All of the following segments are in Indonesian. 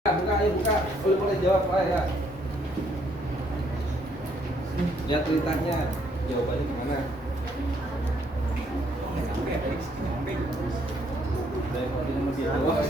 Buka, ayo buka. Boleh jawab Pak ya. Lihat ceritanya, jawabannya gimana? Dari kopi nomor dia doang.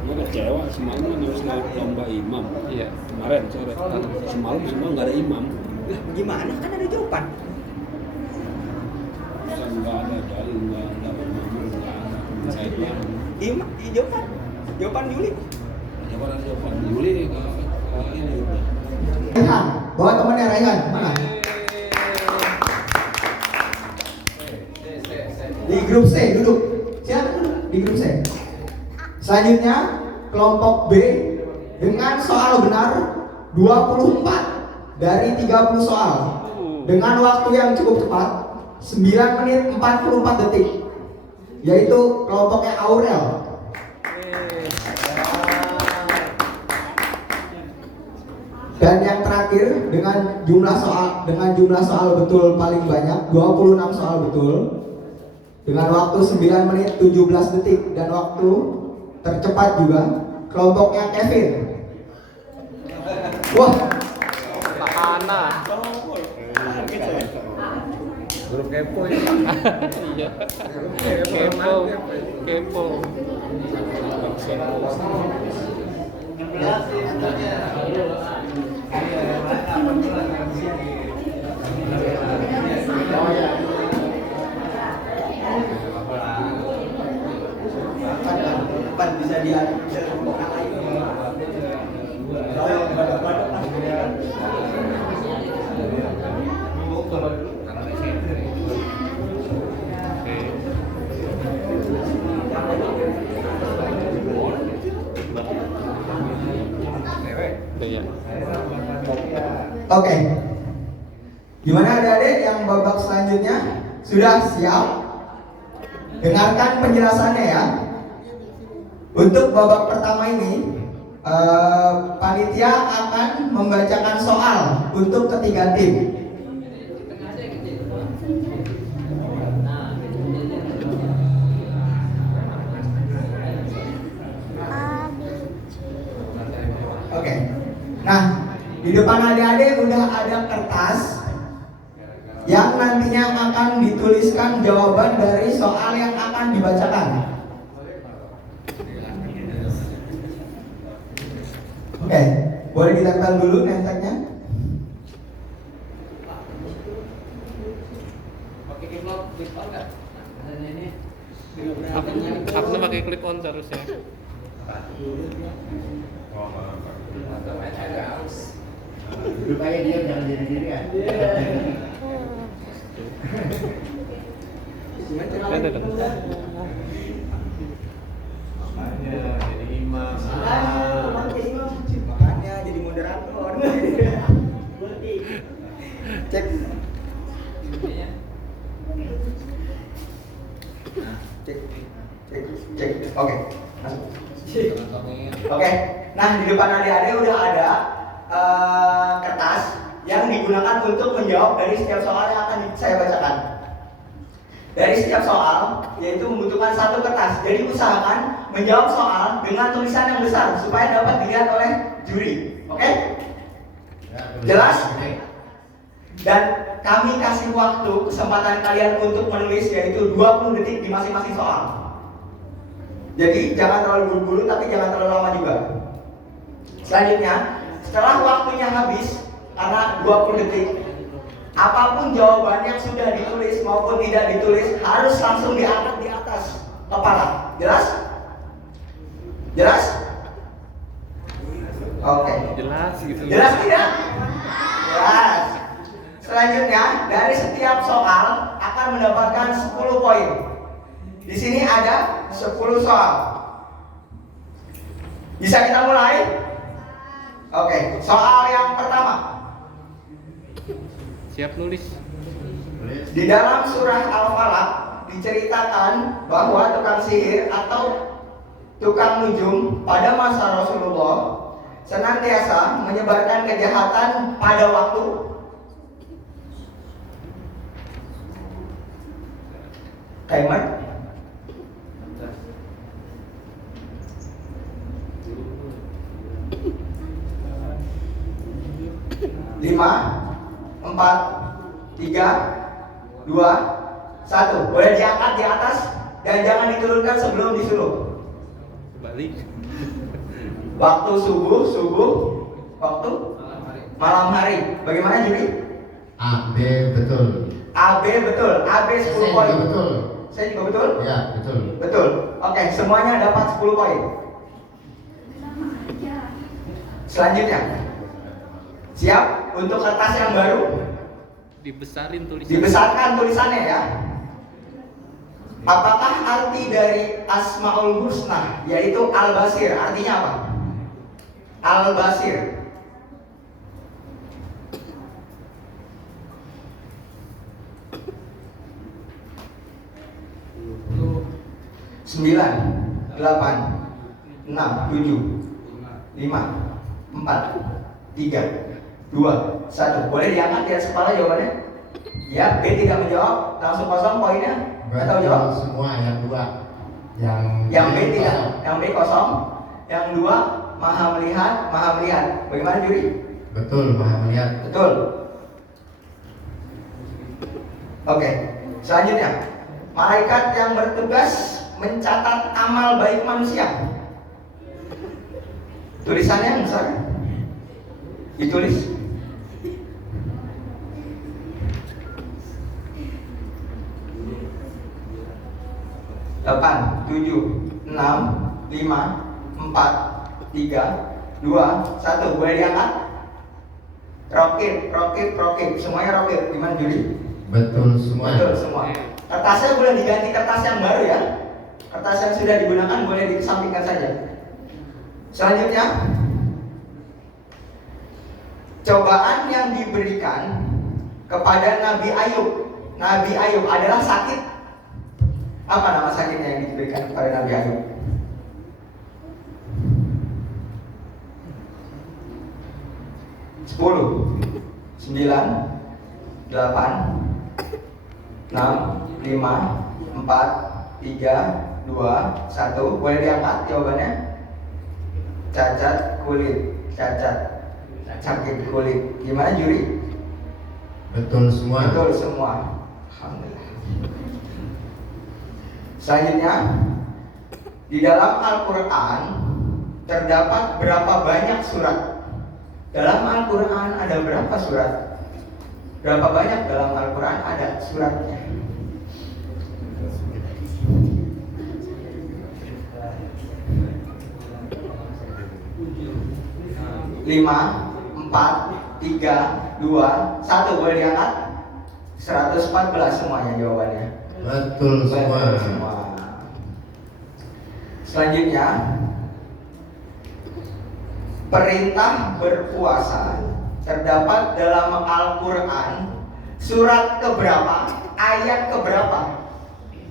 Gue kecewa semalam harus lomba imam. Iya. Kemarin sore. Semalam semua nggak ada imam. Lah gimana kan ada jawaban? Nggak ada dalil, nggak ada imam, nggak ada. Saya bilang. Jawaban Yuli. Jawaban Juli ini udah. Raihan, bawa temannya Raihan, mana? Di grup C, duduk. Siapa duduk di grup C? Selanjutnya, kelompok B dengan soal benar 24 dari 30 soal dengan waktu yang cukup cepat 9 menit 44 detik, yaitu kelompoknya Aurel. Dan yang terakhir dengan jumlah soal betul paling banyak 26 soal betul dengan waktu 9 menit 17 detik dan waktu tercepat juga kelompoknya Kevin. Wah, Tahana. Grup kepo ya. Iya. Kepo. Pan bisa dia Iya. Oke. Gimana adik-adik yang babak selanjutnya? Sudah siap? Dengarkan penjelasannya ya. Untuk babak pertama ini, panitia akan membacakan soal untuk ketiga tim. Oke. Nah, di depan adik-adik udah ada kertas yang nantinya akan dituliskan jawaban dari soal yang akan dibacakan. Oke, boleh ditempel dulu nenteknya. Aku pakai clip on seharusnya. Duduk aja dia, jangan diri-dirian. Ada dong. Makanya jadi imam. Makanya jadi moderator. Cek. Cek. Oke. Masuk. Oke. Nah, di depan adik-adik udah ada kertas yang digunakan untuk menjawab dari setiap soal yang akan saya bacakan. Dari setiap soal, yaitu membutuhkan satu kertas. Jadi usahakan menjawab soal dengan tulisan yang besar supaya dapat dilihat oleh juri. Oke? Jelas? Dan kami kasih waktu kesempatan kalian untuk menulis yaitu 20 detik di masing-masing soal. Jadi jangan terlalu buru-buru tapi jangan terlalu lama juga. Selanjutnya, setelah waktunya habis karena 20 detik, apapun jawaban yang sudah ditulis maupun tidak ditulis harus langsung diangkat di atas kepala. Jelas? Jelas? Oke. Jelas gitu. Jelas tidak? Jelas. Selanjutnya, dari setiap soal akan mendapatkan 10 poin. Di sini ada 10 soal. Bisa kita mulai? Oke, soal yang pertama. Siap nulis. Di dalam surah Al-Falaq diceritakan bahwa tukang sihir atau tukang nujum pada masa Rasulullah senantiasa menyebarkan kejahatan pada waktu timer 5, 4, 3, 2, 1. Boleh diangkat di atas dan jangan diturunkan sebelum disuruh. Balik. Waktu subuh, waktu malam hari. Bagaimana Juri? A, B betul. AB betul. AB 10 Saya poin. juga betul. Saya juga betul? Ya, betul. Betul. Oke, semuanya dapat 10 poin. Selanjutnya. Siap untuk kertas yang baru? Dibesarin tulisannya. Dibesarkan tulisannya ya. Apakah arti dari Asmaul Husna yaitu Al-Basir? Artinya apa? Al-Basir. Sembilan, 8, 6, 7, 5, 4, 3, 2, 1. Boleh diangkat di atas kepala jawabannya? Ya, B tidak menjawab, langsung kosong poinnya. Atau jawab? Semua yang 2. Yang B tidak, yang B kosong. Yang 2 maha melihat. Bagaimana Juri? Betul, maha melihat. Betul. Oke, selanjutnya. Malaikat yang bertugas mencatat amal baik manusia. Tulisannya besar. Ditulis. Delapan, 7, 6, 5, 4, 3, 2, 1. Boleh diangkat? Rokib. Semuanya rokib. Gimana Juli? Betul semua. Betul semua. Kertasnya boleh diganti kertas yang baru ya. Kertas yang sudah digunakan boleh disampingkan saja. Selanjutnya, cobaan yang diberikan kepada Nabi Ayub. Nabi Ayub adalah sakit. Apa nama sakitnya yang diberikan kepada Nabi Ayub? Sepuluh, 9, 8, 6, 5, 4, 3, 2, 1. Boleh diangkat jawabannya? Cacat kulit. Sakit kulit. Gimana Juri? Betul semua. Betul semua. Alhamdulillah. Selanjutnya, di dalam Al-Quran terdapat berapa banyak surat? Dalam Al-Quran ada berapa surat? Berapa banyak dalam Al-Quran ada suratnya? Lima, 4, 3, 2, 1. Boleh diangkat? 114 semuanya jawabannya. Betul semua. Betul semua. Selanjutnya, perintah berpuasa terdapat dalam Al-Quran surat keberapa, ayat keberapa?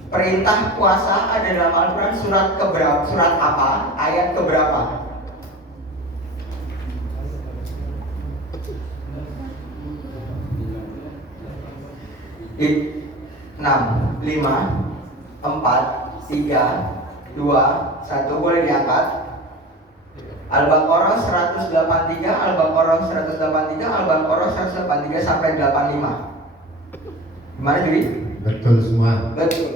Perintah puasa ada dalam Al-Quran surat keberapa, surat apa, ayat keberapa? It 6, 5, 4, 3, 2, 1. Boleh diangkat. Al-Baqarah 183, Al-Baqarah 183, Al-Baqarah 183 sampai 85. Gimana Juri? Betul semua. Betul.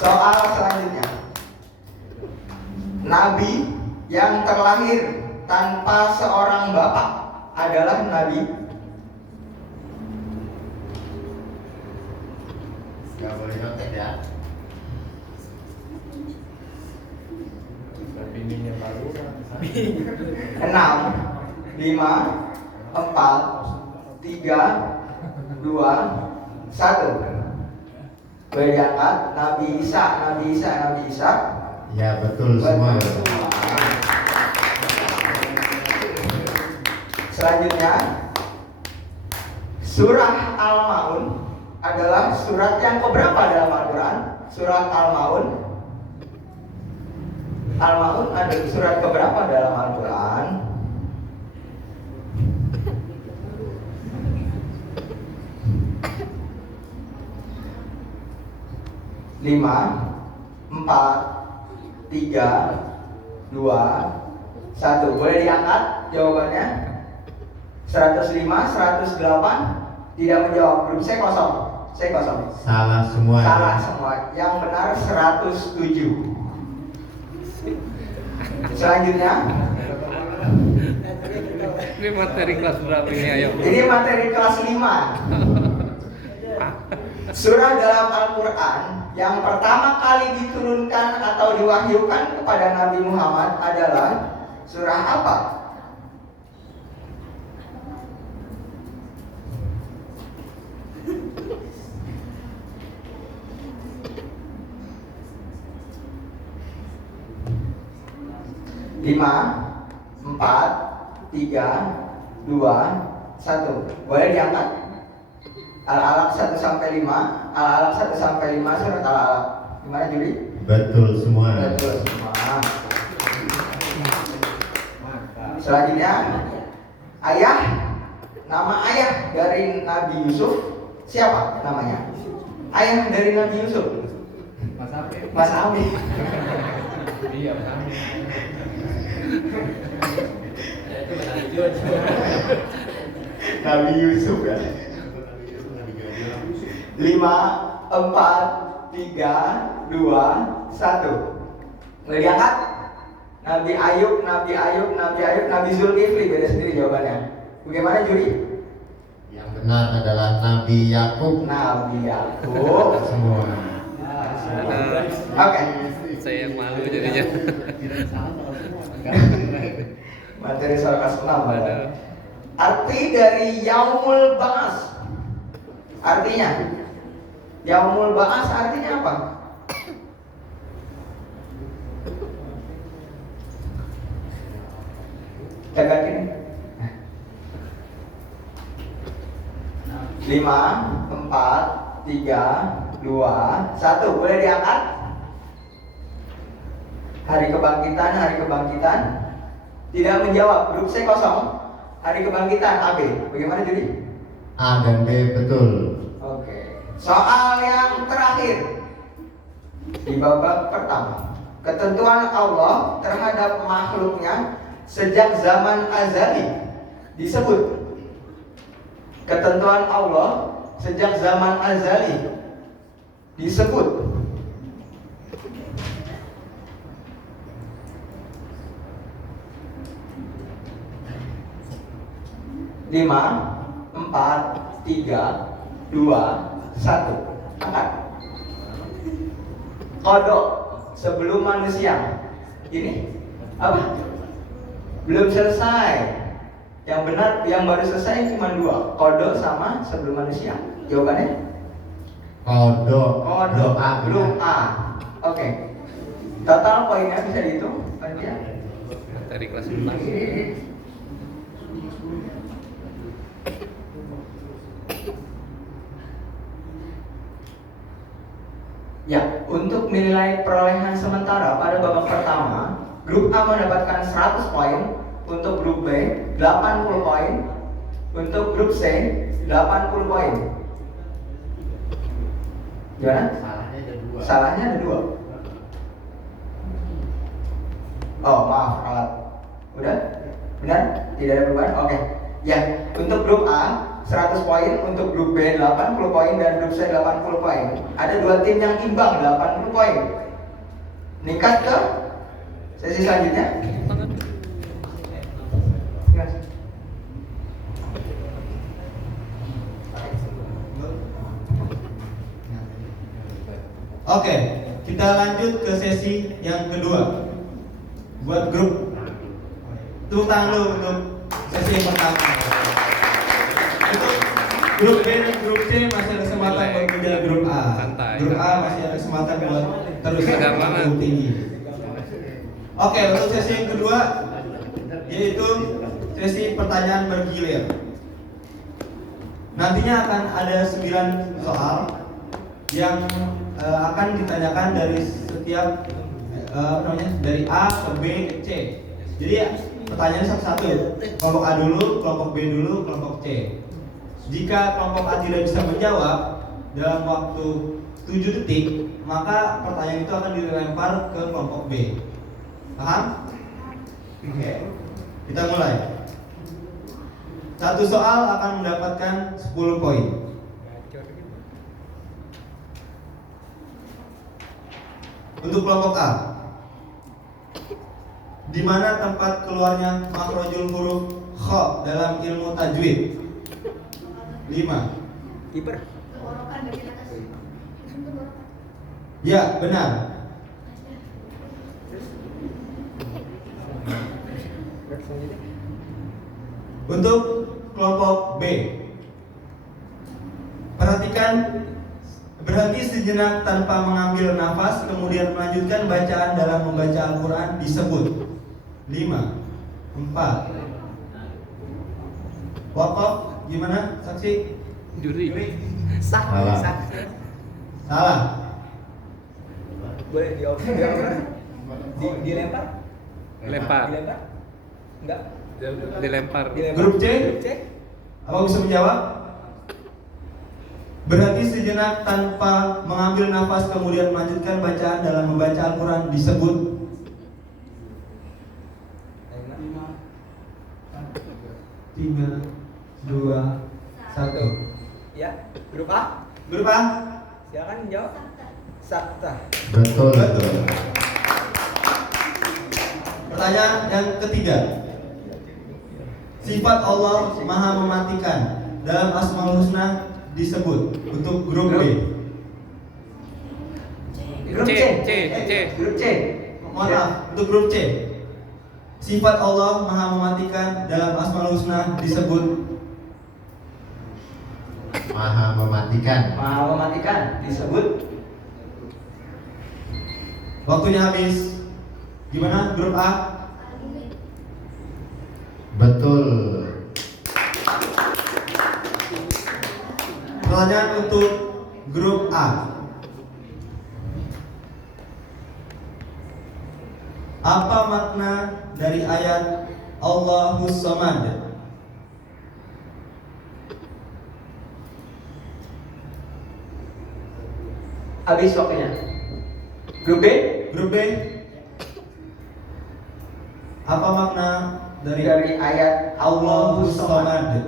Soal selanjutnya. Nabi yang terlahir tanpa seorang bapak adalah Nabi. Gak boleh nyontek ya. Bininya baru. 6, 5, 4, 3, 2, 1. Boleh diangkat. Nabi Isa, Nabi Isa, Nabi Isa. Ya betul semua. Selanjutnya, surah Al-Maun adalah surat yang keberapa dalam Al-Quran? Surat Al-Maun. Al-Maun adalah surat keberapa dalam Al-Quran? Lima, 4, 3, 2, 1. Boleh diangkat jawabannya? 105, 108. Tidak menjawab. Grup C kosong. C kosong. Salah semua. Salah semua. Yang benar 107. Selanjutnya, Ini materi kelas berapa ini ayo? ini materi kelas 5. Surah dalam Al-Quran yang pertama kali diturunkan atau diwahyukan kepada Nabi Muhammad adalah surah apa? Lima, 4, 3, 2, 1. Boleh diangkat. Al-Alaq 1 sampai 5. Al-Alaq 1 sampai 5 surat Al-Alaq. Gimana Juli? Betul semua. Betul semua. Selanjutnya, ayah. Nama ayah dari Nabi Yusuf siapa namanya? Ayah dari Nabi Yusuf. Mas Ape. Mas Abi. Iya, Mas Ape. Itu menarik juga. Nabi Yusuf ya. 5, 4, 3, 2, 1. Boleh diangkat? Nabi Ayub, Nabi Ayub, Nabi Ayub, Nabi Zulkifli. Beda sendiri jawabannya. Bagaimana Juri? Yang benar adalah Nabi Yakub. Nabi Yakub. Semua. Oke. Saya yang malu jadinya. Materi soal kelas 6 Ada. ada. Arti dari Yaumul Ba'as. Artinya Yaumul Ba'as artinya apa? Jagatin. 5, 4, 3, 2, 1. Boleh diangkat? Hari kebangkitan, hari kebangkitan. Tidak menjawab. Grup C kosong. Hari kebangkitan AB. Bagaimana Judi? A dan B betul. Oke. Soal yang terakhir di babak pertama. Ketentuan Allah terhadap makhluknya sejak zaman azali disebut. Ketentuan Allah sejak zaman azali disebut. Lima, 4, 3, 2, 1. Angkat. Kodok sebelum manusia. Ini apa? Belum selesai. Yang benar, yang baru selesai cuma 2. Kodok sama sebelum manusia. Jawabannya? Kodok. Kodok. A. Belum A. Oke. Total poinnya bisa dihitung, panitia? Materi kelas 6. Ya, untuk nilai perolehan sementara pada babak pertama, grup A mendapatkan 100 poin, untuk grup B 80 poin, untuk grup C 80 poin. Gimana? Salahnya ada 2. Salahnya ada 2. Oh, maaf, alat. Udah? Benar? Tidak ada perubahan? Oke. Ya, untuk grup A 100 poin, untuk grup B 80 poin, dan grup C 80 poin. Ada 2 tim yang imbang 80 poin. Meningkat ke Sesi selanjutnya. Ya. Oke, kita lanjut ke sesi yang kedua. Buat grup, tepuk tangan dulu untuk sesi yang pertama. Untuk grup B dan grup C masih ada kesempatan buat mengejar grup A. Santai. Grup A masih ada kesempatan buat terus Agak banget. lebih tinggi. Oke, untuk sesi yang kedua yaitu sesi pertanyaan bergilir. Nantinya akan ada 9 soal yang akan ditanyakan dari setiap dari A ke B ke C. Jadi ya, pertanyaan satu-satu ya. Kelompok A dulu, kelompok B dulu, kelompok C. Jika kelompok A tidak bisa menjawab dalam waktu 7 detik, maka pertanyaan itu akan dilempar ke kelompok B. Paham? Oke. Kita mulai. Satu soal akan mendapatkan 10 poin. Untuk kelompok A, di mana tempat keluarnya makhrajul huruf kha dalam ilmu tajwid? 5. Kiper. Ya, benar. Untuk kelompok B, perhatikan, berhenti sejenak tanpa mengambil nafas, kemudian melanjutkan bacaan dalam membaca Al-Quran disebut. 5, 4. Wakaf, gimana saksi? Juri. Salah. Salah. Boleh dilempar? Lempar. Dilempar? Enggak. Dilempar. Grup C, Cek. apa bisa menjawab? Berhenti sejenak tanpa mengambil nafas, kemudian melanjutkan bacaan dalam membaca Al-Quran disebut. 3, 2, 1. Ya, grup A. Grup A. Silakan jawab. Sakta. Betul. Betul. Pertanyaan yang ketiga. Sifat Allah Maha Mematikan dalam Asmaul Husna disebut. Untuk grup B. Grup C, C. C. Grup C. Mohon maaf, untuk grup C. Sifat Allah Maha Mematikan dalam Asmaul Husna disebut. Maha mematikan. Maha mematikan disebut. Waktunya habis. Gimana grup A? Betul. Pertanyaan untuk grup A. Apa makna dari ayat Allahus Samad? Habis waktunya. Grup B. Grup B. Apa makna dari Ayat Allahus Samad?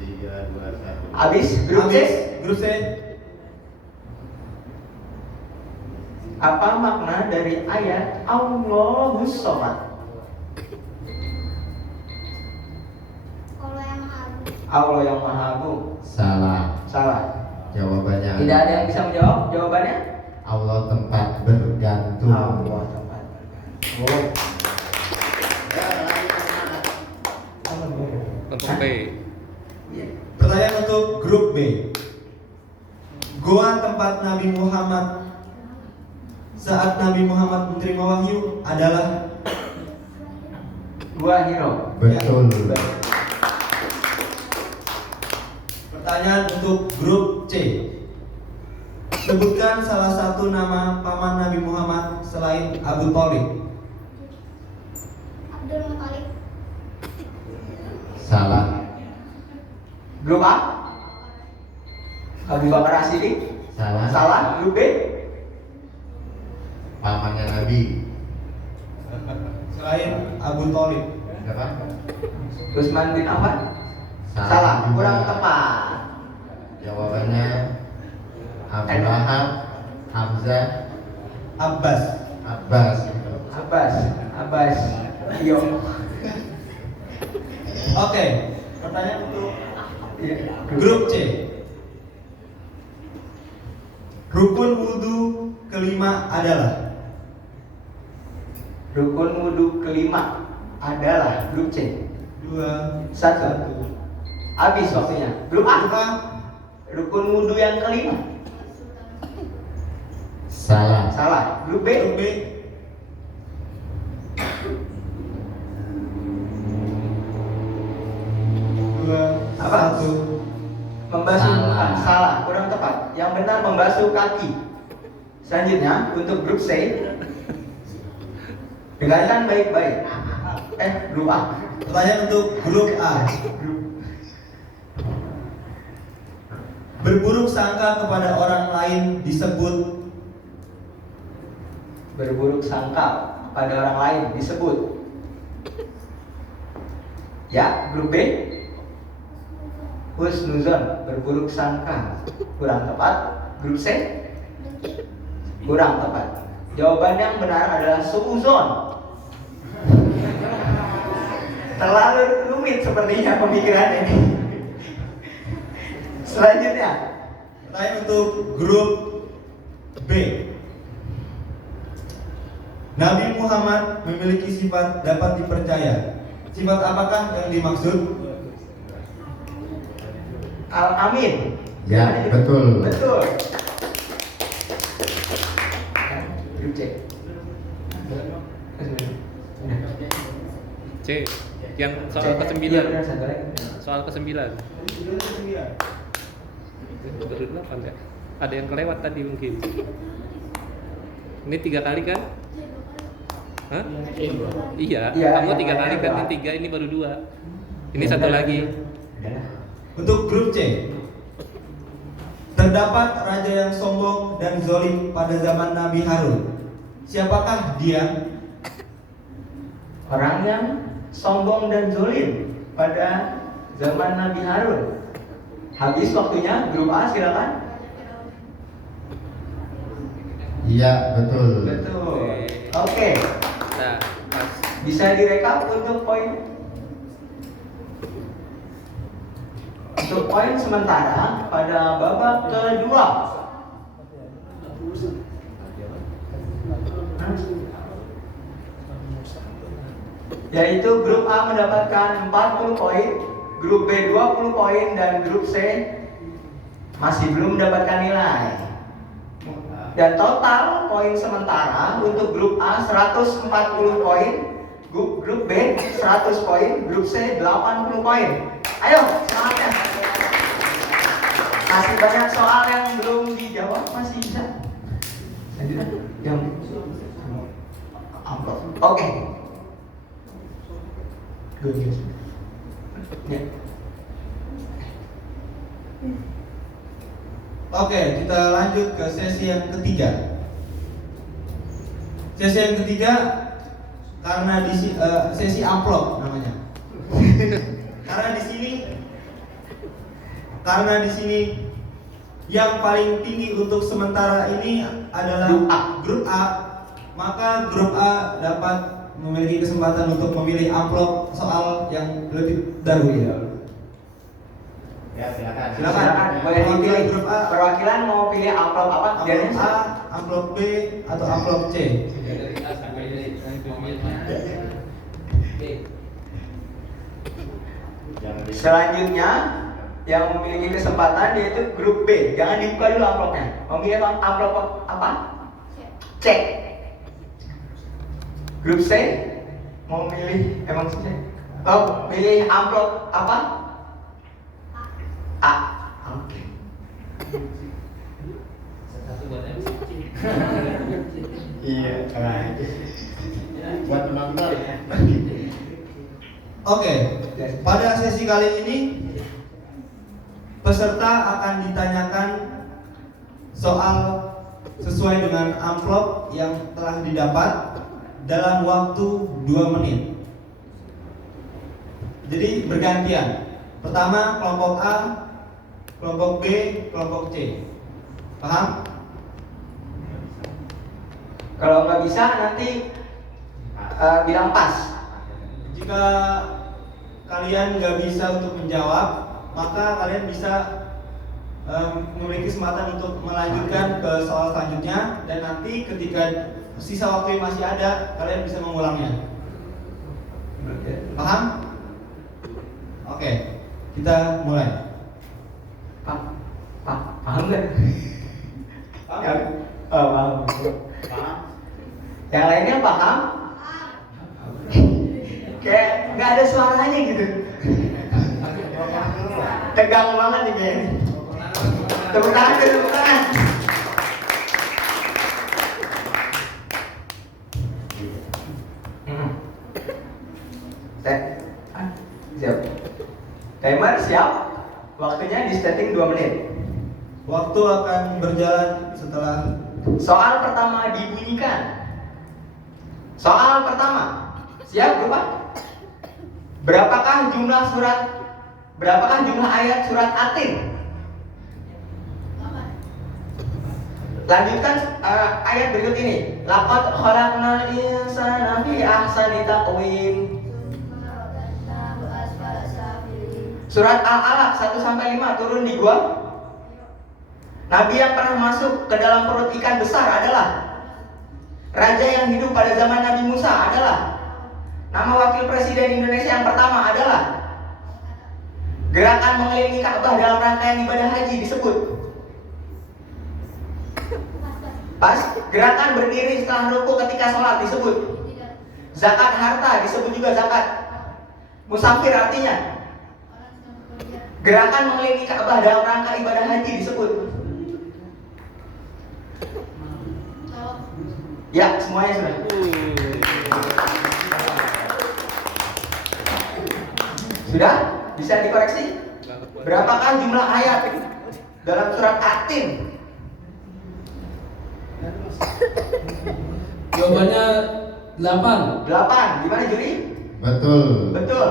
Tiga, dua, satu. Habis. Grup C. Habis. Grup C. Apa makna dari ayat Allahus Samad? Allah yang Maha Agung. Salah. Salah. Jawabannya. Tidak ada yang bisa menjawab. Jawabannya? Allah tempat bergantung. Allah tempat. Oh. Kelompok B. Pertanyaan untuk grup B. Goa tempat Nabi Muhammad saat Nabi Muhammad menerima wahyu adalah Gua Hiro. Betul. Pertanyaan untuk grup C. Sebutkan salah satu nama paman Nabi Muhammad selain Abu Thalib. Abdul Muthalib. Salah. Grup A. Abu Bakar As-Siddiq. Salah. Salah. Grup B. Pamannya Nabi. Selain Abu Thalib. Siapa? Utsman bin Affan. Salah Salah. juga. Kurang tepat. Jawabannya Abu Lahab. Hamzah, Abbas. Abbas. Abbas. Yo. Oke, pertanyaan untuk Iya. grup C. Rukun wudhu kelima adalah Rukun wudhu kelima adalah grup C. 2, 1. Habis waktunya. Grup A. Grup A. Rukun wudhu yang kelima. Salah. Salah. Grup B. Grup B. Apa? 1. Membasuh Salah. salah, kurang tepat. Yang benar membasuh kaki. Selanjutnya untuk grup C. Dengarkan baik-baik. Grup A. Pertanyaan untuk grup A. Berburuk sangka kepada orang lain disebut Berburuk sangka pada orang lain disebut. Ya, grup B. Husnuzon, berburuk sangka. Kurang tepat. Grup C. Kurang tepat. Jawaban yang benar adalah suuzon. Terlalu rumit sepertinya pemikiran ini. Selanjutnya, pertanyaan untuk grup B. Nabi Muhammad memiliki sifat dapat dipercaya. Sifat apakah yang dimaksud? Al-Amin. Ya, betul. Betul. Grup C. C. Yang soal Iya, ke-9. benar, satu lagi. Soal ke-9. Baru 8 ya? Ada yang kelewat tadi mungkin. Ini 3 kali kan? Hah? Iya, Iya, kamu yang 3 kali lainnya kan? dua. Ini 3, ini baru 2. Ini satu lagi. Untuk grup C. Terdapat raja yang sombong dan zolim pada zaman Nabi Harun. Siapakah dia? Orang yang sombong dan zolim pada zaman Nabi Harun. Habis waktunya, grup A silakan. Iya, betul. Betul. Oke, Nah, pas. bisa direkap untuk poin. Untuk poin sementara pada babak kedua. Yaitu grup A mendapatkan 40 poin, grup B 20 poin, dan grup C masih belum mendapatkan nilai. Dan total poin sementara untuk grup A 140 poin, grup B 100 poin, grup C 80 poin. Ayo, semangatnya. Masih banyak soal yang belum dijawab, masih bisa. Yang amplop. Oke. Ya. Oke, kita lanjut ke sesi yang ketiga. Sesi yang ketiga karena sesi amplop namanya. Karena di sini yang paling tinggi untuk sementara ini adalah grup A, maka grup A dapat memiliki kesempatan untuk memilih amplop soal yang lebih dahulu. Ya, silakan. Silakan. Boleh dipilih. Grup A. Perwakilan mau pilih amplop apa? Amplop A, amplop B, atau amplop C? Selanjutnya yang memiliki kesempatan yaitu grup B. Jangan dibuka dulu amplopnya. Memilih amplop apa? C. Grup C mau milih emang C. Oh, pilih amplop apa? A. Oke. Iya, buat penonton. Oke, pada sesi kali ini peserta akan ditanyakan soal sesuai dengan amplop yang telah didapat dalam waktu 2 menit. Jadi bergantian. Pertama kelompok A, kelompok B, kelompok C. Paham? Kalau nggak bisa nanti bilang pas. Jika kalian nggak bisa untuk menjawab, maka kalian bisa memiliki kesempatan untuk melanjutkan ke soal selanjutnya, dan nanti ketika sisa waktu yang masih ada, kalian bisa mengulangnya. Paham? Oke, kita mulai. Paham nggak? Paham? Paham. Yang lainnya paham? Kayak nggak ada suaranya gitu. Tegang banget nih kayaknya. Tepuk tangan, tepuk tangan. Siap. Timer siap. Waktunya di setting 2 menit. Waktu akan berjalan setelah Soal pertama dibunyikan. Soal pertama. Siap, Bapak? Berapakah jumlah ayat surat Atin? Lanjutkan ayat berikut ini. Laqad khalaqnal insana fi ahsani taqwim. Surat Al-Alaq 1-5 turun di gua. Nabi yang pernah masuk ke dalam perut ikan besar adalah raja yang hidup pada zaman Nabi Musa adalah nama wakil presiden Indonesia yang pertama adalah gerakan mengelilingi Ka'bah dalam rangkaian ibadah haji disebut. Pas. Gerakan berdiri setelah ruku ketika sholat disebut. Zakat harta disebut juga zakat. Musafir artinya gerakan mengelilingi Ka'bah dalam rangka ibadah haji disebut. Ya, semuanya sudah. Sudah? Bisa dikoreksi? Berapakah jumlah ayat dalam surat Atin? Jawabannya 8. 8. Gimana Juri? Betul. Betul.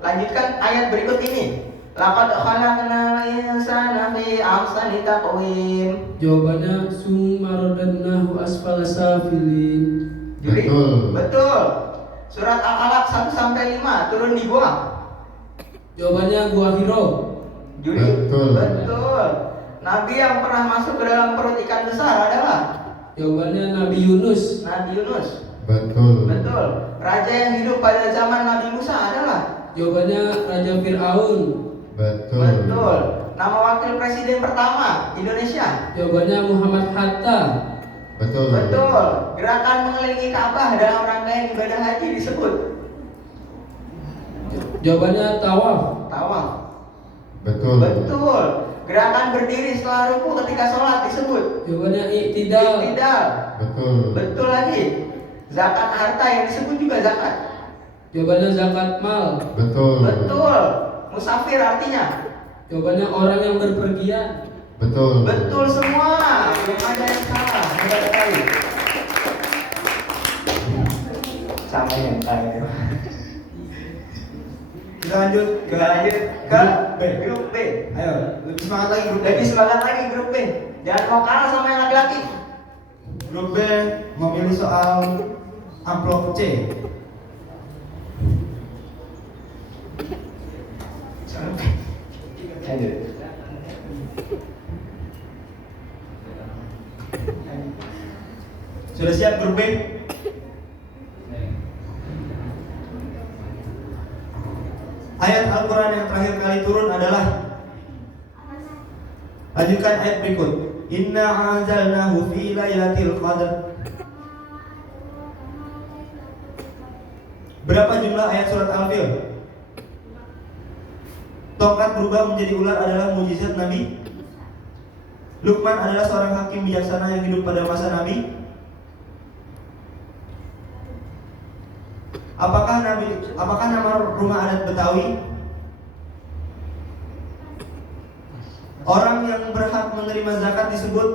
Lanjutkan ayat berikut ini. Laqad khalaqnal insana fi ahsani taqwim. Jawabannya summa radadnahu asfala safilin. Juri? Betul. Betul. Surat Al-Alaq 1-5 turun di gua. Jawabannya Gua Hiro. Juri? Betul. Betul. Nabi yang pernah masuk ke dalam perut ikan besar adalah Jawabannya Nabi Yunus. Nabi Yunus. Betul. Betul. Raja yang hidup pada zaman Nabi Musa adalah Jawabannya Raja Fir'aun. Betul. Betul. Nama wakil presiden pertama Indonesia. Jawabannya Muhammad Hatta. Betul. Betul. Gerakan mengelilingi Ka'bah dalam rangkaian ibadah haji disebut Jawabannya Tawaf. tawaf. Betul. Betul. Gerakan berdiri setelah ruku ketika sholat disebut Jawabannya Iktidal. iktidal. Betul. Betul lagi. Zakat harta yang disebut juga zakat. Jawabannya zakat mal. Betul. Betul. Musafir artinya Jawabannya orang yang berpergian. Betul. betul semua. Belum ada yang salah. Hebat sekali. Sama yang tadi. kita lanjut Kita lanjut ke B. grup B. Ayo, lebih semangat lagi grup B. Lebih semangat lagi grup B. Jangan mau kalah sama yang laki-laki. Grup B memilih soal amplop C. Lanjut. Sudah siap grup B? Ayat Al-Quran yang terakhir kali turun adalah, lanjutkan ayat berikut. Inna anzalnahu fi lailatul qadar. Berapa jumlah ayat surat Al-Fil? Tongkat berubah menjadi ular adalah mujizat Nabi. Luqman adalah seorang hakim bijaksana yang hidup pada masa Nabi. Apakah nama rumah adat Betawi? Orang yang berhak menerima zakat disebut.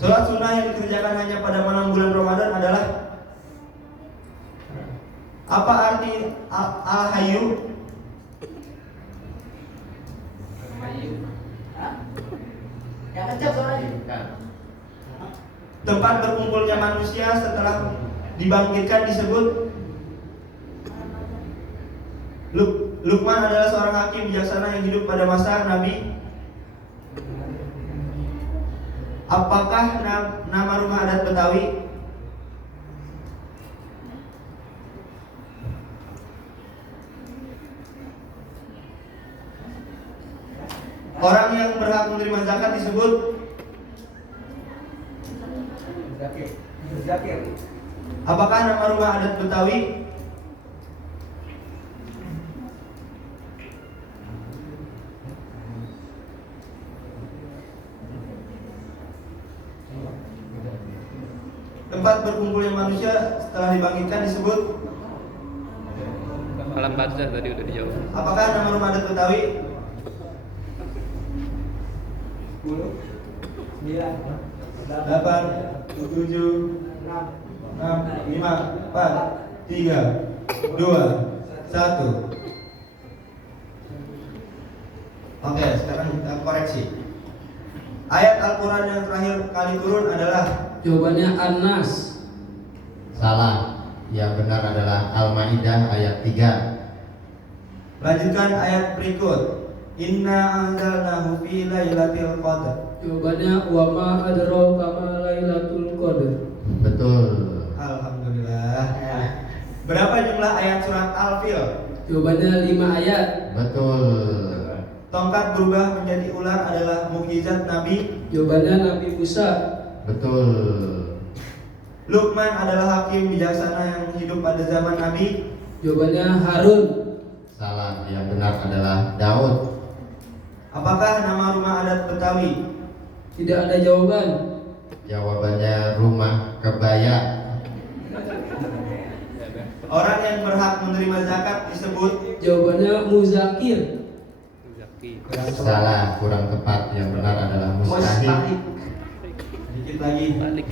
Sholat sunnah yang dikerjakan hanya pada malam bulan Ramadan adalah. Apa arti al-hayyu? Yang kencang suaranya. Bukan. Tempat berkumpulnya manusia setelah dibangkitkan disebut. Luqman adalah seorang hakim bijaksana yang hidup pada masa Nabi. Apakah nama rumah adat Betawi? Orang yang berhak menerima zakat disebut. Zakir. Apakah nama rumah adat Betawi? Tempat berkumpulnya manusia setelah dibangkitkan disebut. Alam barzah tadi udah dijawab. Apakah nama rumah adat Betawi? 10, 9, 8, 7, 6, 5, 4, 3, 2, 1. Oke, sekarang kita koreksi. Ayat Al-Quran yang terakhir kali turun adalah. Jawabannya An-Nas. Salah. Yang benar adalah Al-Maidah ayat 3. Lanjutkan ayat berikut. Inna anzalnahu fi lailatul qadar. Jawabannya wa ma adraka ma lailatul qadar. Betul. Alhamdulillah. Berapa jumlah ayat surat Al-Fil? Jawabannya 5 ayat. Betul. Tongkat berubah menjadi ular adalah mukjizat Nabi. Jawabannya Nabi Musa. Betul. Luqman adalah hakim bijaksana yang hidup pada zaman Nabi. Jawabannya Harun. Salah. Yang benar adalah Daud. Apakah nama rumah adat Betawi? Tidak ada jawaban. Jawabannya rumah kebaya. Orang yang berhak menerima zakat disebut. Jawabannya Muzakir. Zaki. Salah. Kurang tepat. Yang benar adalah mustahik. Sedikit lagi. Balik.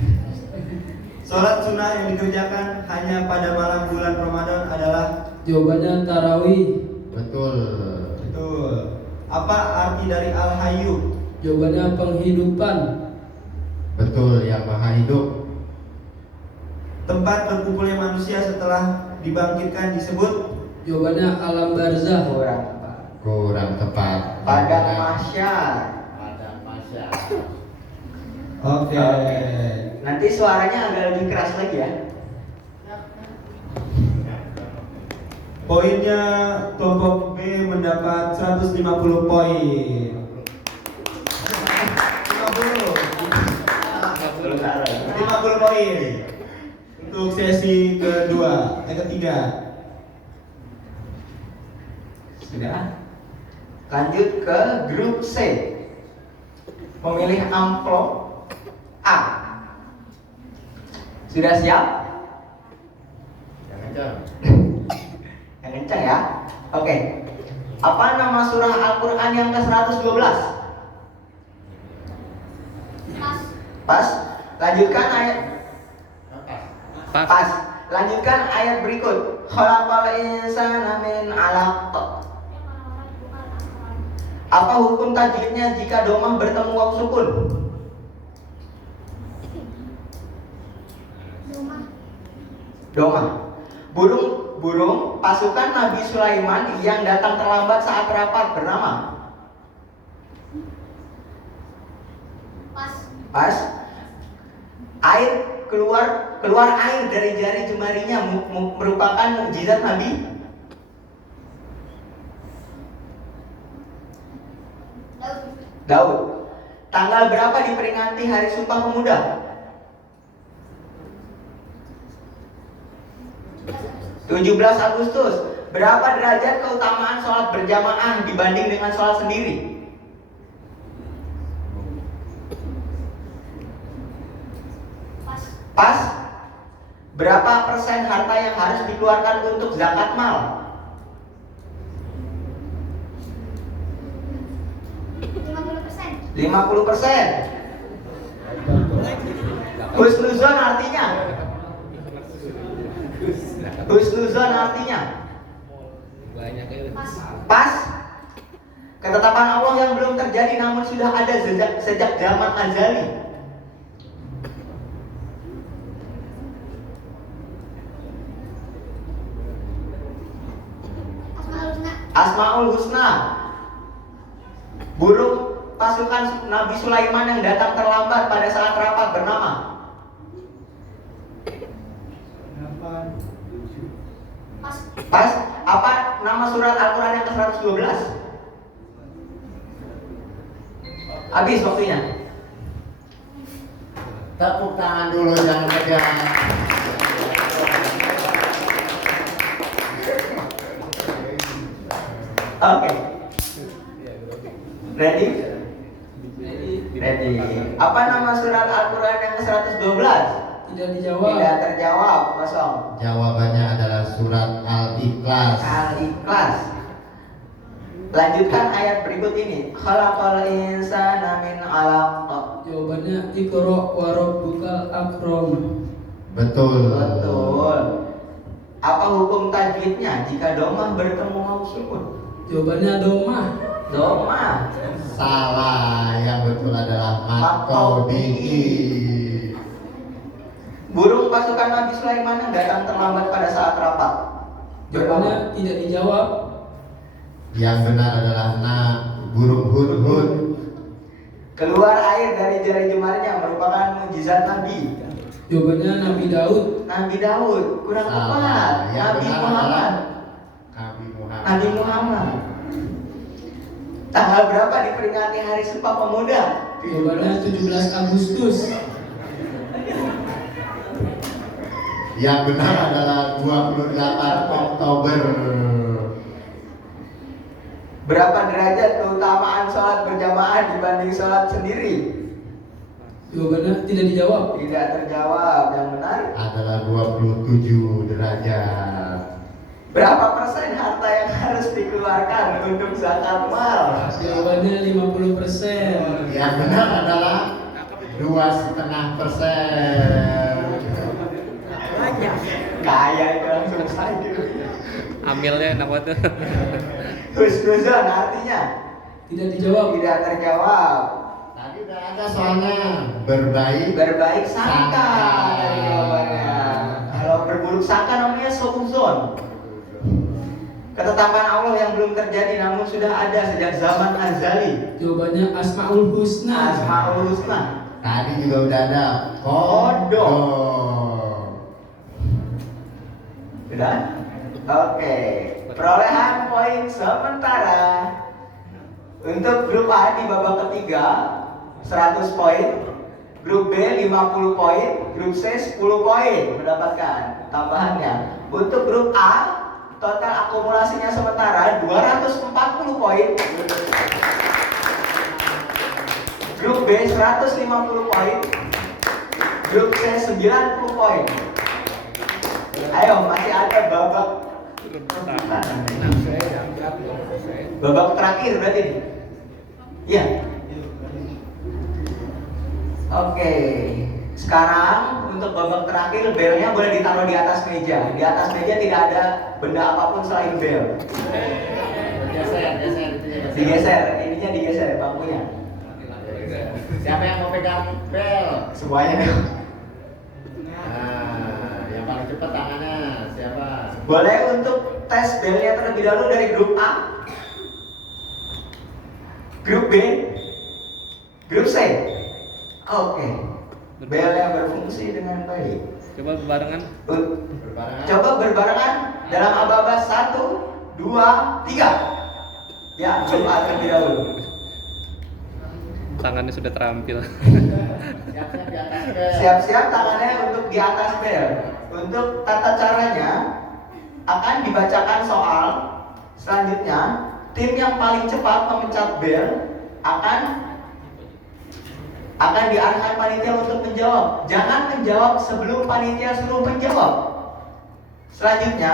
Sholat sunnah yang dikerjakan hanya pada malam bulan Ramadan adalah. Jawabannya Tarawih. Betul. Betul. Apa arti dari Al-Hayyu? Jawabannya penghidupan. Betul. Yang maha hidup. Tempat berkumpulnya manusia setelah dibangkitkan disebut. Jawabannya alam barzah. Kurang tepat. Padang mahsyar. Padang mahsyar. Oke. Nanti suaranya agak lebih keras lagi ya. Poinnya kelompok B mendapat 150 poin. 50 poin untuk sesi ketiga. Sudah. Lanjut ke grup C. Memilih amplop A. Sudah siap? Yang kencang. Yang kencang ya. Oke. Apa nama surah Al-Quran yang ke-112? Pas. Lanjutkan ayat. Pas. Lanjutkan ayat berikut. Khalaqal insana min 'alaq. Apa hukum tajwidnya jika domah bertemu waw sukun? Domah. Burung pasukan Nabi Sulaiman yang datang terlambat saat rapat bernama. Pas. Air keluar air dari jari jemarinya merupakan mukjizat Nabi. Daud. Tanggal berapa diperingati Hari Sumpah Pemuda? 17 Agustus. Berapa derajat keutamaan sholat berjamaah dibanding dengan sholat sendiri? Pas. Berapa persen harta yang harus dikeluarkan untuk zakat mal? 50%. Husnuzon artinya? Husnuzon artinya? Banyak ya. Pas. Ketetapan Allah yang belum terjadi namun sudah ada sejak zaman azali. Asmaul Husna. Burung pasukan Nabi Sulaiman yang datang terlambat pada saat rapat bernama pas apa nama surat Al-Quran yang ke-112? Habis waktunya. Tepuk tangan dulu, jangan pegang. Oke. Ready? Ready. Apa nama surat Al-Quran yang ke-112? Tidak dijawab. Tidak terjawab, kosong. Jawabannya adalah surat Al-Ikhlas. Al-Ikhlas. Lanjutkan ayat berikut ini. Khalaqal insana min 'alaq. Jawabannya Iqra wa rabbukal akram. Betul. Betul. Apa hukum tajwidnya jika domah bertemu waw sukun? Jawabannya domah. Domah. Salah, yang betul adalah maqabi'i. Burung pasukan Nabi Sulaiman yang datang terlambat pada saat rapat. Jawabannya tidak dijawab. Yang benar adalah burung hudhud. Keluar air dari jari jemarinya merupakan mukjizat Nabi. Jawabannya Nabi Daud. Nabi Daud kurang tepat. Yang Nabi benar Muhammad. adalah Nabi Muhammad. Tanggal berapa diperingati Hari Sumpah Pemuda? Jawabannya 17 Agustus. Yang benar adalah 28 Oktober. Berapa derajat keutamaan sholat berjamaah dibanding sholat sendiri? Jawabannya tidak dijawab. Tidak terjawab. Yang benar Adalah 27 derajat. berapa persen harta yang harus dikeluarkan untuk zakat mal? Jawabannya 50%. Yang benar adalah 2,5%. Kaya itu langsung saja. Amilnya enak banget tuh. Husnuzon artinya Tidak dijawab. tidak terjawab. Tadi udah ada soalnya Berbaik sangka Sangka. dari jawabannya. Kalau berburuk sangka namanya suuzon. Ketetapan Allah yang belum terjadi namun sudah ada sejak zaman azali. Jawabannya Asmaul Husna. Asmaul Husna. Tadi juga udah ada kodok. Sudah? Oke. Perolehan poin sementara untuk grup A di babak ketiga 100 poin, grup B 50 poin, grup C 10 poin mendapatkan tambahannya. Untuk grup A total akumulasinya sementara 240 poin. Grup B 150 poin. Grup C 90 poin. Ayo, masih ada babak terakhir berarti nih. Iya. Oke. Sekarang untuk babak terakhir belnya boleh ditaruh di atas meja. Di atas meja tidak ada benda apapun selain bel. Digeser, ininya digeser bangkunya. Siapa yang mau pegang bel? Semuanya dong. Nah, yang paling cepat tangannya siapa? Boleh untuk tes belnya terlebih dahulu dari grup A, grup B, grup C. Oke. Belnya berfungsi dengan baik. Coba barengan. Berbarengan. Coba berbarengan dalam aba-aba 1, 2, 3. Ya, grup A terlebih dahulu. Tangannya sudah terampil. Siap-siap di atas bel. Siap-siap tangannya untuk di atas bel. Untuk tata caranya akan dibacakan soal. Selanjutnya, tim yang paling cepat memencet bel akan diarahkan panitia untuk menjawab. Jangan menjawab sebelum panitia suruh menjawab. Selanjutnya,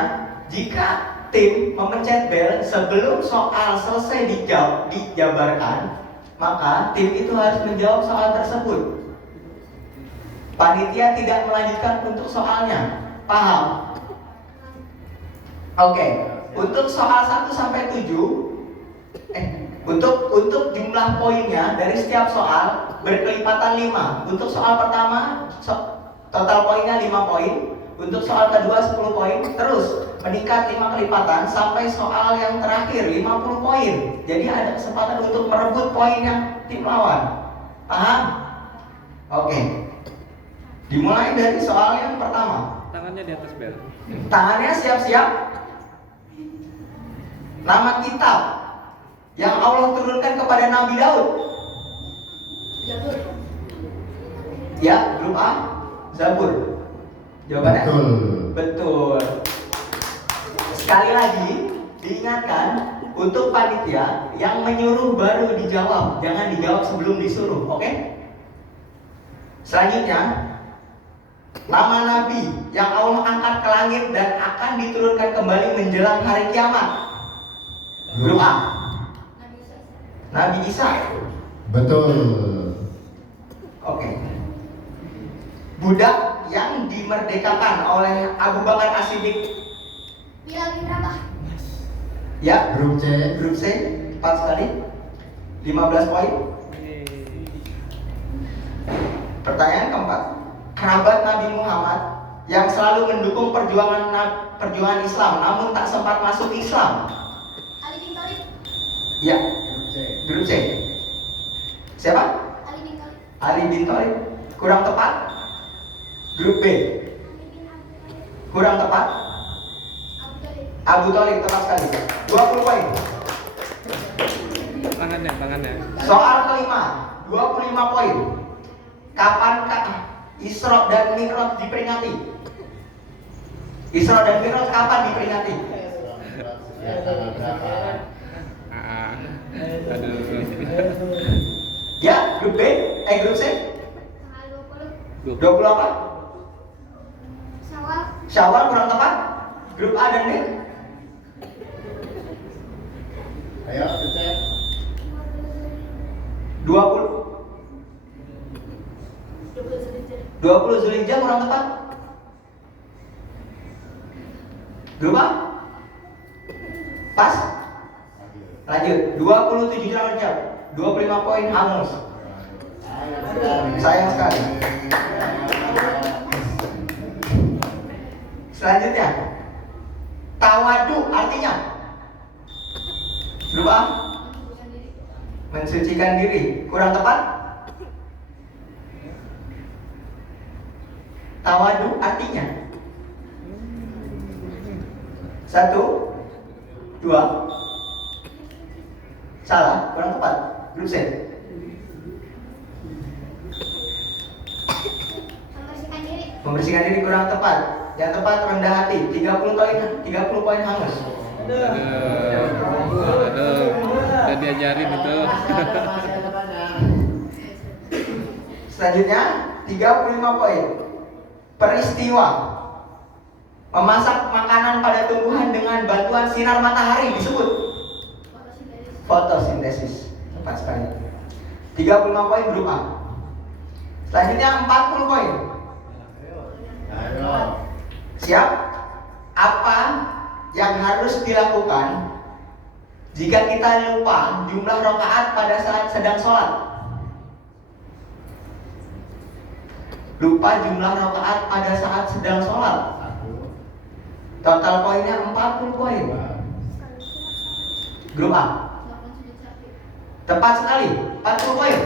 jika tim memencet bel sebelum soal selesai dijabarkan, maka tim itu harus menjawab soal tersebut. Panitia tidak melanjutkan untuk soalnya. Paham? Oke. Untuk soal 1 sampai 7 Untuk jumlah poinnya dari setiap soal berkelipatan 5. Untuk soal pertama total poinnya 5 poin. Untuk soal kedua 10 poin. Terus meningkat 5 kelipatan sampai soal yang terakhir 50 poin. Jadi ada kesempatan untuk merebut poin yang tim lawan. Paham? Oke. Dimulai dari soal yang pertama. Tangannya di atas bel. Tangannya siap-siap. Nama kitab yang Allah turunkan kepada Nabi Daud. Ya, grup A, Zabur. Jawabannya? Betul. Sekali lagi diingatkan untuk panitia yang menyuruh baru dijawab, jangan dijawab sebelum disuruh, oke? Selanjutnya, nama Nabi yang Allah angkat ke langit dan akan diturunkan kembali menjelang hari kiamat. Grup A, Nabi Isa. Betul. Oke. Budak yang dimerdekakan oleh Abu Bakar As-Siddiq. Bilal bin Rabah. Ya, Grup C. grup C 4 sekali 15 poin. Pertanyaan keempat, kerabat Nabi Muhammad yang selalu mendukung perjuangan Islam namun tak sempat masuk Islam. Ali bin Thalib. Ya, grup C. Siapa? Ali bin Thalib. Ali bin Thalib. Kurang tepat. Grup B. Kurang tepat. Abu Thalib, tepat sekali. 20 poin. Tangannya. Soal kelima, 25 poin. Kapankah Isra dan Mi'raj diperingati? Isra dan Mi'raj kapan diperingati? Aduh. Ya, grup B, grup C. Tanggal 20. 20 apa? Syawal. Syawal kurang tepat. Grup A dan B. Ayo, cek. 20. 20 Zulhijjah kurang tepat. Grup A? Pas? Lanjut. 27 Rajab. 25 poin hangus. Sayang sekali. Selanjutnya, tawadu artinya grup A? Mensucikan diri. Kurang tepat? Tawadu artinya 1, 2. Salah, kurang tepat. Grup C. Membersihkan diri. Membersihkan diri kurang tepat. Yang tepat rendah hati. 30 poin hangus. Aduh. Udah diajarin itu. Selanjutnya 35 poin. Peristiwa memasak makanan pada tumbuhan dengan bantuan sinar matahari disebut fotosintesis. Tepat sekali. 35 poin grup A. Selanjutnya 40 poin. Siap? Apa yang harus dilakukan jika kita lupa jumlah rakaat pada saat sedang sholat? Lupa jumlah rakaat pada saat sedang sholat. Total poinnya 40 poin. Grup A. Tepat sekali, 40 poin.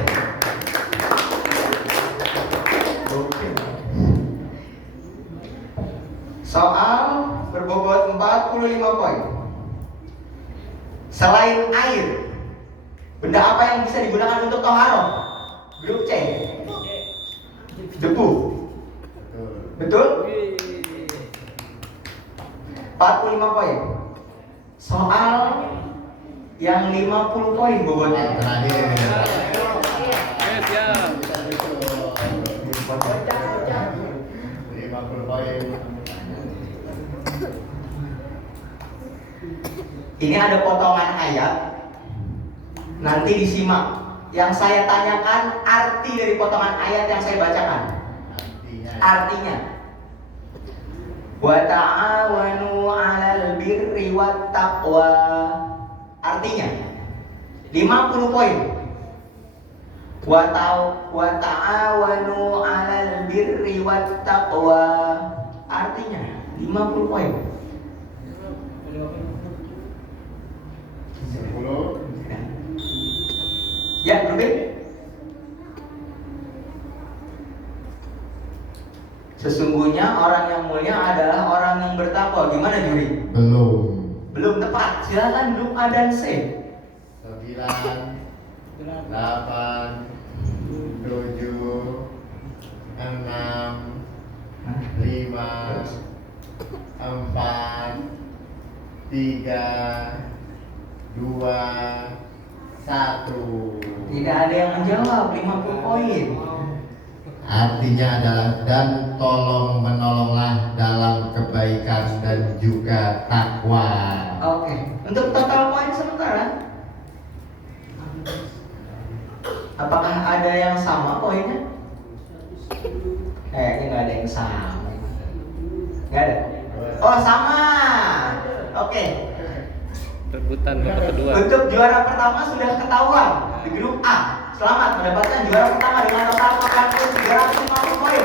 Soal berbobot 45 poin. Selain air, benda apa yang bisa digunakan untuk toharoh? Grup C. Debu. Betul? 45 poin. Soal yang 50 poin bobotnya. Terakhir. Siap. 50 poin. Ini ada potongan ayat. Nanti disimak. Yang saya tanyakan arti dari potongan ayat yang saya bacakan. Artinya, wa ta'awanu 'alal birri wat taqwa. Artinya, 50 poin. Wa ta'awanu 'alal birri wat taqwa. Artinya 50 poin. 10. Ya, grup B. Sesungguhnya orang yang mulia adalah orang yang bertakwa. Gimana juri? Belum tepat. Silakan grup A dan C. 9, 8, 7, 6, 5, 4, 3, 2, 1. Tidak ada yang menjawab. 50 poin. Artinya adalah dan tolong menolonglah dalam kebaikan dan juga takwa. Oke. Untuk total poin sementara, apakah ada yang sama poinnya? Kayaknya nggak ada yang sama. Nggak ada. Oh, sama. Oke. Rebutan babak kedua. Untuk juara pertama sudah ketahuan di grup A. Selamat mendapatkan juara pertama dengan total 350 poin.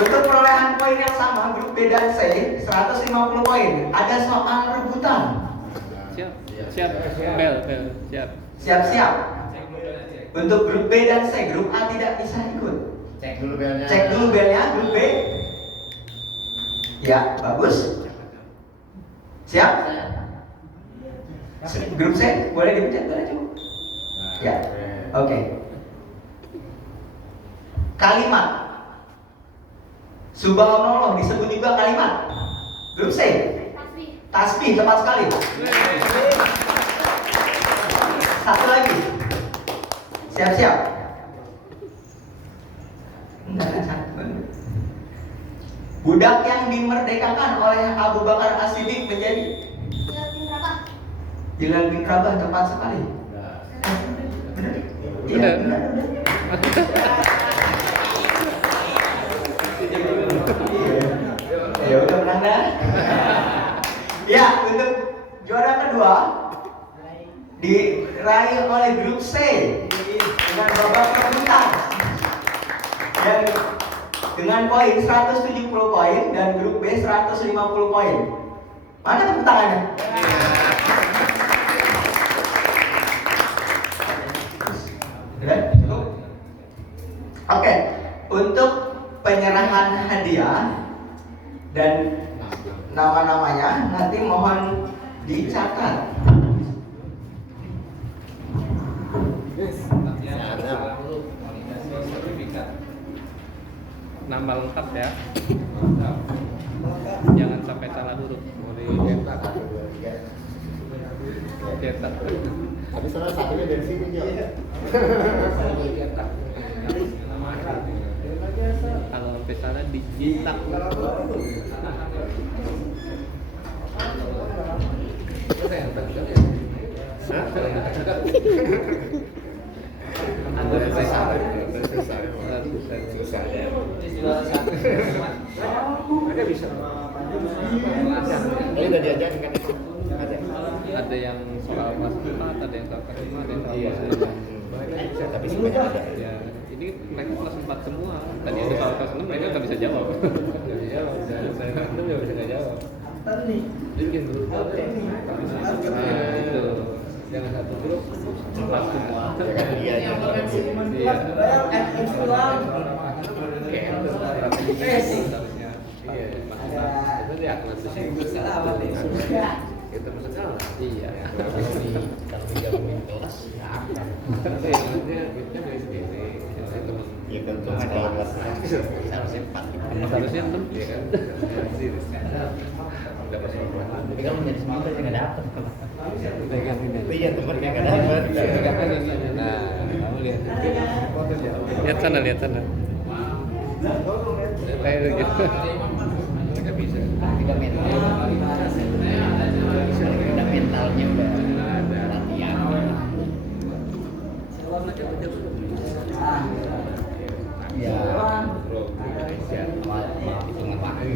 Untuk perolehan poin yang sama, grup B dan C 150 poin. Ada soal rebutan. Siap. Bel, siap. Siap-siap. Untuk grup B dan C, grup A tidak bisa ikut. Cek dulu belnya. Cek dulu belnya, grup B. Ya, bagus. Siap? Grup C, boleh dipencet boleh cukup. Ya, oke. Kalimat Subhanallah disebut juga kalimat. Grup C. Tasbih, tepat sekali. Satu lagi. Siap-siap. Budak yang dimerdekakan oleh Abu Bakar As-Siddiq menjadi Bilal bin Rabah, tepat sekali. Benar? Iya, benar. Ya udah menang dah. Ya, untuk juara kedua diraih oleh grup C dengan babak rebutan dan dengan poin 170 poin dan grup B 150 poin. Mana tepuk tangannya? Oke, untuk penyerahan hadiah dan nama-namanya nanti mohon dicatat. Nama lengkap ya. Jangan sampai salah huruf. Cetak. Tapi salah satunya dari sini Jo. Kalau sampai salah dicetak. Udah diajarin kan? Ada yang soal kelas 4, ada yang soal kelas 5, ada yang soal kelas 6. Tapi sebenarnya ada. Ya, ini mereka kelas 4 semua. Tadi ada soal kelas 6 mereka nggak bisa jawab. Saya random ya bisa nggak jawab. Bikin dulu. Nah, itu. Jangan satu grup kelas semua. Iya. Itu dia kelas besar. Kita masuk kalah. Iya. Kalau dijamin kelas, Dia dari sendiri. ya tentu kalau kelas harusnya 4. Harusnya 6 ya kan. Dapat semua. Tapi kalau menjadi 9 berarti nggak dapat. Pegang ini. Iya temennya nggak dapat. Nah, kamu lihat. Lihat sana. Kayak gitu. Nggak bisa. Tidak mental. Tidak mentalnya udah latihan. Ya. Hitungan waktu.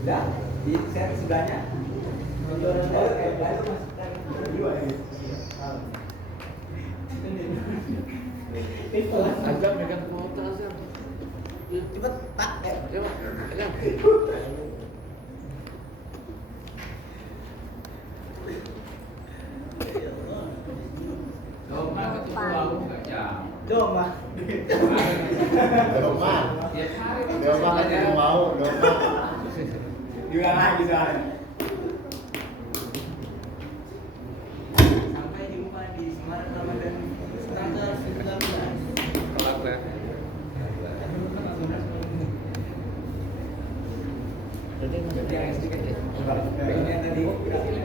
Udah, di set sebelahnya. Lalu masukkan dua ya. Azam megang kuota Azam. Cepet, Pak. Ayo, Azam. Doma. Doma. Doma kan yang mau, Doma. Diulang lagi soalnya. Sampai jumpa di Semarang Ramadan tanggal 19. Kelar ya.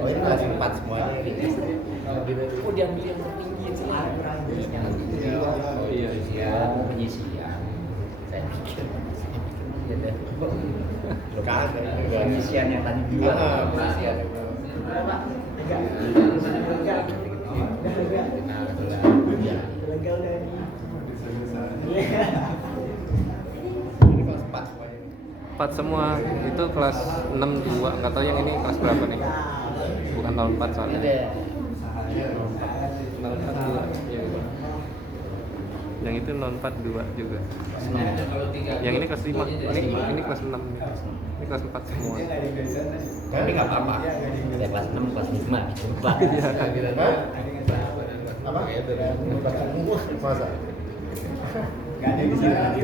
Oh ini kelas 4 semuanya ini. Oh dia ambil yang tinggi sih. Oh iya. Penyisian, penyisian. Saya pikir. Ya deh. Kan Penyisian yang tadi dua. Penyisian. Berapa? Lega. Lega udah nih. Ini kelas 4 semuanya. 4 semua. Itu kelas 6 2. Enggak tahu yang ini kelas berapa nih. Bukan tahun 4 soalnya. Ada. 04 2. Iya. Yang itu 04 2 juga. Yang ini kelas 5. Ini kelas 6. Ini kelas 4 semua. Tapi nggak apa-apa. Ada kelas 6, kelas 5. Coba. Apa? Masa? Gak ada di sana.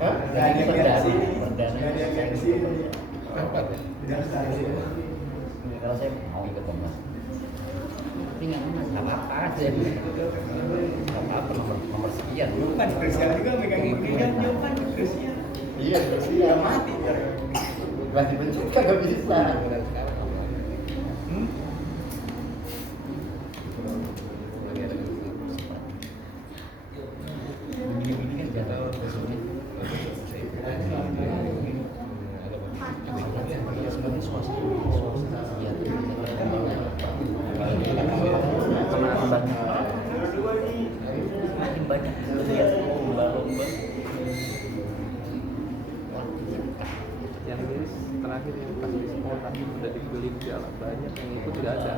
Hah? Gak ada yang di sini. Perdana. Gak ada yang di sini. Apa? Kalau saya mau ikut Komnas. Tapi nggak apa-apa aja. Nggak apa-apa nomor sekian. Bukan Krisian juga megang ini kan jawaban Krisian. Iya, Udah mati. Gak dipencet kan gak bisa. Makin banyak lihat lomba-lomba. Yang ini terakhir yang pas di sekolah udah dibeli piala banyak yang ikut tidak ada.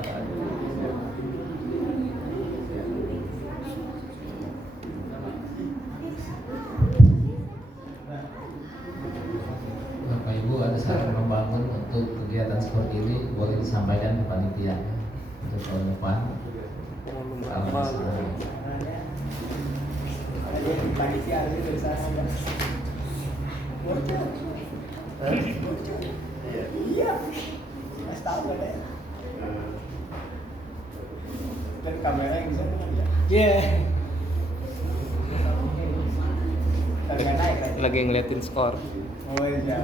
Bapak Ibu ada saran membangun untuk kegiatan seperti ini boleh disampaikan ke panitia untuk tahun depan. Apa? Panitia harus bersama. Bocor. Iya. Mas tahu ada ya. Dan kamera yang bisa kan ya. Iya. Kamera naik kan. Lagi ngeliatin skor. Oh iya.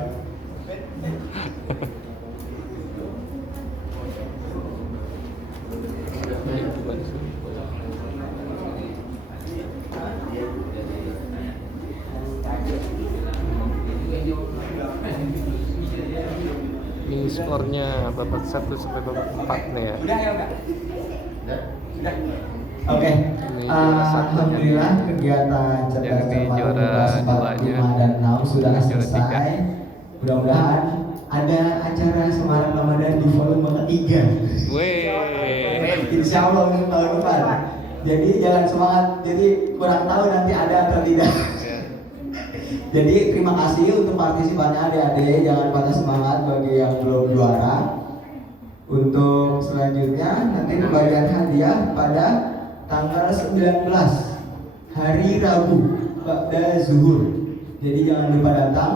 Ini skornya babak 1 sampai babak 4 nih ya. Udah ya, Mbak? Udah. Oke, Ini juara satu. alhamdulillah kegiatan cerdas Yang ini cermat juara kelas 4, duanya. 5 dan 6 sudah Juara selesai. tiga. Mudah-mudahan ada acara Semarang Ramadan di volume ketiga. Weh. Insya Allah untuk tahun depan. Jadi jangan semangat. Jadi kurang tahu nanti ada atau tidak. Jadi terima kasih untuk partisipannya adik-adik. Jangan patah semangat bagi yang belum juara. Untuk selanjutnya nanti pembagian hadiah pada tanggal 19 hari Rabu pada zuhur. Jadi jangan lupa datang.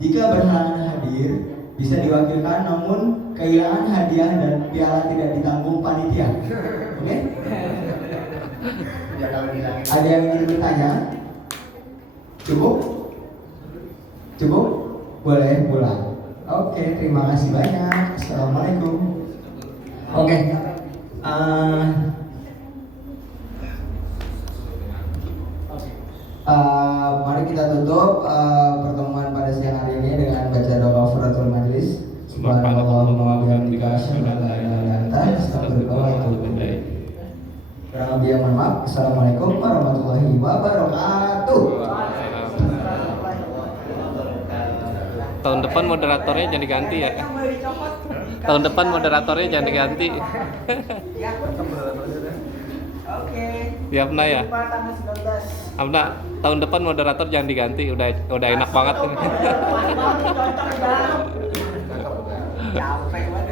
Jika berhalangan hadir bisa diwakilkan, namun kehilangan hadiah dan piala tidak ditanggung panitia. Oke? Ada yang ingin bertanya? Cukup? Cukup? Boleh pulang. Oke, terima kasih banyak. Assalamualaikum. Oke. Mari kita tutup pertemuan pada siang hari ini dengan baca doa kafaratul majelis. Subhanallahumma wa bihamdika asyhadu an la ilaha illa anta astaghfiruka wa atubu ilaik. Kurang lebih yang mohon maaf. Assalamualaikum warahmatullahi wabarakatuh. Tahun depan moderatornya jangan diganti ya. Yang boleh dicopot. Tahun depan moderatornya jangan diganti. Ya. Oke. Ya, Abna ya. Jumpa tanggal 19. Abna, tahun depan moderator jangan diganti. Udah enak banget. Cocok ya. Capek banget.